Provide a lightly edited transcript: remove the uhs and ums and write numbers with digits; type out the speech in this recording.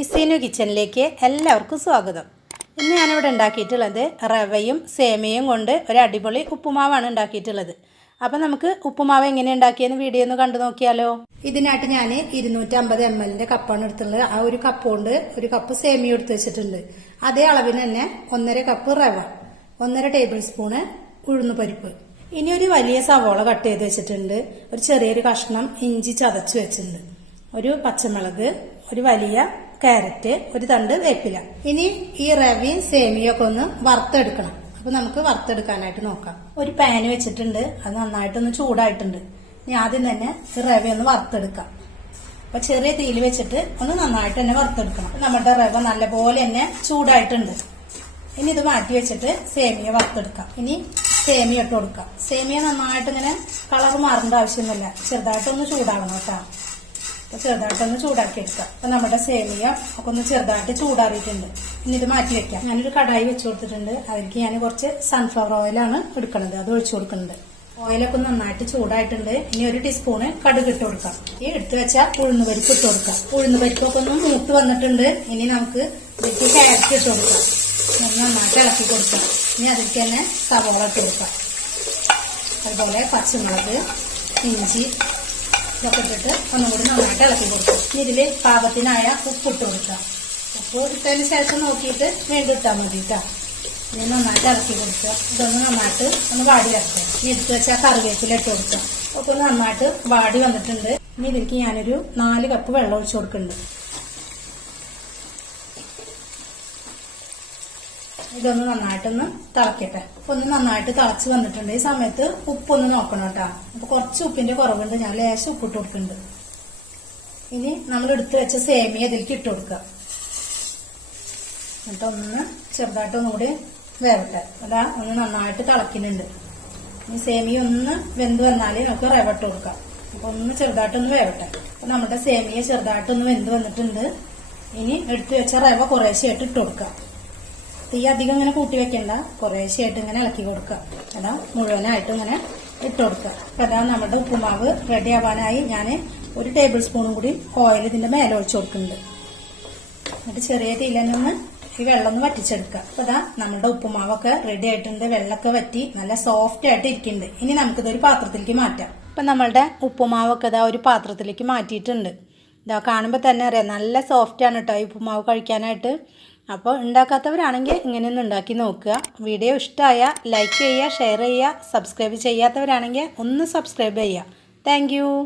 ഈസീനു കിച്ചണിലേക്ക് എല്ലാവർക്കും സ്വാഗതം. ഇന്ന് ഞാനിവിടെ ഉണ്ടാക്കിയിട്ടുള്ളത് റവയും സേമിയയും കൊണ്ട് ഒരു അടിപൊളി ഉപ്പുമാവാണ് ഉണ്ടാക്കിയിട്ടുള്ളത്. അപ്പോൾ നമുക്ക് ഉപ്പുമാവ് എങ്ങനെ ഉണ്ടാക്കിയെന്ന് വീഡിയോ ഒന്ന് കണ്ടു നോക്കിയാലോ. ഇതിനായിട്ട് ഞാൻ 250 ml കപ്പാണ് എടുത്തുള്ളത്. ആ ഒരു കപ്പ് കൊണ്ട് ഒരു കപ്പ് സേമിയ എടുത്ത് വെച്ചിട്ടുണ്ട്. അതേ അളവിന് തന്നെ 1.5 കപ്പ് റവ, 1.5 ടേബിൾ സ്പൂണ് ഉഴുന്ന് പരിപ്പ്. ഇനി ഒരു വലിയ സവോള കട്ട് ചെയ്ത് വെച്ചിട്ടുണ്ട്. ഒരു ചെറിയൊരു കഷ്ണം ഇഞ്ചി ചതച്ച് വെച്ചിട്ടുണ്ട്. ഒരു പച്ചമുളക്, ഒരു വലിയ ക്യാരറ്റ്, ഒരു തണ്ട് വേപ്പില. ഇനി ഈ റവയും സേമിയും ഒക്കെ ഒന്ന് വറുത്തെടുക്കണം. അപ്പൊ നമുക്ക് വറുത്തെടുക്കാനായിട്ട് നോക്കാം. ഒരു പാന് വെച്ചിട്ടുണ്ട്. അത് നന്നായിട്ടൊന്ന് ചൂടായിട്ടുണ്ട്. ഇനി ആദ്യം തന്നെ ഈ റവ ഒന്ന് വറുത്തെടുക്കാം. അപ്പൊ ചെറിയ തീയിൽ വെച്ചിട്ട് ഒന്ന് നന്നായിട്ട് തന്നെ വറുത്തെടുക്കണം. നമ്മുടെ റവ നല്ലപോലെ തന്നെ ചൂടായിട്ടുണ്ട്. ഇനി ഇത് മാറ്റി വെച്ചിട്ട് സേമിയ വറുത്തെടുക്കാം. ഇനി സേമിയ ഇട്ട് കൊടുക്കാം. സേമിയ നന്നായിട്ട് ഇങ്ങനെ കളർ മാറേണ്ട ആവശ്യമൊന്നുമില്ല, ചെറുതായിട്ടൊന്ന് ചൂടാവണം കേട്ടോ. അപ്പൊ ചെറുതായിട്ടൊന്ന് ചൂടാക്കി എടുക്കാം. അപ്പൊ നമ്മുടെ സേമിയ ഒക്കെ ഒന്ന് ചെറുതായിട്ട് ചൂടാറിയിട്ടുണ്ട്. ഇനി ഇത് മാറ്റി വെക്കാം. ഞാനൊരു കടായി വെച്ച് കൊടുത്തിട്ടുണ്ട്. അതിലേക്ക് ഞാൻ കുറച്ച് സൺഫ്ലവർ ഓയിലാണ് എടുക്കുന്നത്. അത് ഒഴിച്ചു കൊടുക്കുന്നുണ്ട്. ഓയിലൊക്കെ നന്നായിട്ട് ചൂടായിട്ടുണ്ട്. ഇനി ഒരു ടീസ്പൂണ് കടുക് ഇട്ട് കൊടുക്കാം. ഈ എടുത്തു വെച്ച ഉഴുന്ന് പരിപ്പ് ഇട്ട് കൊടുക്കാം. ഉഴുന്ന് പരിപ്പൊക്കെ ഒന്ന് മൂത്ത് വന്നിട്ടുണ്ട്. ഇനി നമുക്ക് ഇതിലേക്ക് ക്യാരറ്റ് ഇട്ട് കൊടുക്കാം. നന്നായിട്ട് ഇളക്കി കൊടുക്കാം. ഇനി അതിലേക്ക് തന്നെ സവോള ഇട്ട് കൊടുക്കാം. അതുപോലെ പച്ചമുളക്, ഇഞ്ചി ഇതൊക്കെ ഇട്ടിട്ട് ഒന്നുകൂടി നന്നായിട്ട് ഇളക്കി കൊടുക്കാം. ഇനി ഇതിൽ പാകത്തിനായ ഉപ്പിട്ട് കൊടുക്കാം. ഉപ്പ് ഇട്ടതിന് ശേഷം നോക്കിയിട്ട് വീണ്ടും ഇട്ടാൽ മതി കേട്ടോ. ഇനി നന്നായിട്ട് ഇളക്കി കൊടുക്കുക. ഇതൊന്ന് നന്നായിട്ട് ഒന്ന് വാടി ഇറക്കാം. ഇനി എടുത്ത് വെച്ചാൽ കറിവേപ്പില ഇട്ട് കൊടുക്കാം. ഒക്കെ ഒന്ന് നന്നായിട്ട് വാടി വന്നിട്ടുണ്ട്. ഇനി ഇതിലേക്ക് ഞാനൊരു 4 കപ്പ് വെള്ളം ഒഴിച്ചു കൊടുക്കുന്നുണ്ട്. ഇതൊന്ന് നന്നായിട്ടൊന്ന് തിളക്കട്ടെ. ഒന്ന് നന്നായിട്ട് തിളച്ച് വന്നിട്ടുണ്ട്. ഈ സമയത്ത് ഉപ്പൊന്ന് നോക്കണം കേട്ടോ. അപ്പൊ കുറച്ച് ഉപ്പിന്റെ കുറവുണ്ട്. ഞാൻ ലേശം ഉപ്പിട്ട് കൊടുക്കുന്നുണ്ട്. ഇനി നമ്മൾ എടുത്തു വെച്ച സേമിയ ഇതിലേക്ക് ഇട്ട് കൊടുക്കുക. എന്നിട്ട് ഒന്ന് ചെറുതായിട്ട് ഒന്നുകൂടി വേവട്ടെ. അതാ ഒന്ന് നന്നായിട്ട് തിളക്കുന്നുണ്ട്. ഇനി സേമിയ ഒന്ന് വെന്ത് വന്നാലേ നമുക്ക് റവ ഇട്ട് കൊടുക്കാം. അപ്പൊ ഒന്ന് ചെറുതായിട്ടൊന്ന് വേവട്ടെ. അപ്പൊ നമ്മുടെ സേമിയ ചെറുതായിട്ടൊന്ന് വെന്ത് വന്നിട്ടുണ്ട്. ഇനി എടുത്തു വെച്ച റവ കുറേശ്ശെയായിട്ട് ഇട്ട് കൊടുക്കാം. തീ അധികം ഇങ്ങനെ കൂട്ടി വെക്കണ്ട, കുറേശ്ശെയായിട്ട് ഇങ്ങനെ ഇളക്കി കൊടുക്കുക. അതാ മുഴുവനായിട്ട് ഇങ്ങനെ ഇട്ട് കൊടുക്കുക. അപ്പൊ അതാ നമ്മുടെ ഉപ്പുമാവ് റെഡി ആവാനായി ഞാൻ ഒരു ടേബിൾ സ്പൂണും കൂടി ഓയിൽ ഇതിന്റെ മേലെ ഒഴിച്ചു കൊടുക്കുന്നുണ്ട്. എന്നിട്ട് ചെറിയ തീയിൽ തന്നെ ഒന്ന് ഈ വെള്ളം ഒന്ന് വറ്റിച്ചെടുക്കുക. അപ്പൊ അതാ നമ്മുടെ ഉപ്പുമാവൊക്കെ റെഡി ആയിട്ടുണ്ട്. വെള്ളമൊക്കെ വറ്റി നല്ല സോഫ്റ്റ് ആയിട്ട് ഇരിക്കുന്നുണ്ട്. ഇനി നമുക്കിതൊരു പാത്രത്തിലേക്ക് മാറ്റാം. അപ്പൊ നമ്മളുടെ ഉപ്പുമാവൊക്കെ ഇതാ ഒരു പാത്രത്തിലേക്ക് മാറ്റിയിട്ടുണ്ട്. ഇതാ കാണുമ്പോൾ തന്നെ അറിയാം നല്ല സോഫ്റ്റ് ആണ് കേട്ടോ ഈ ഉപ്പുമാവ് കഴിക്കാനായിട്ട്. അപ്പോൾ ഉണ്ടാക്കാത്തവരാണെങ്കിൽ ഇങ്ങനെയൊന്ന് ഉണ്ടാക്കി നോക്കുക. വീഡിയോ ഇഷ്ടമായ ലൈക്ക് ചെയ്യുക, ഷെയർ ചെയ്യുക. സബ്സ്ക്രൈബ് ചെയ്യാത്തവരാണെങ്കിൽ ഒന്ന് സബ്സ്ക്രൈബ് ചെയ്യുക. താങ്ക്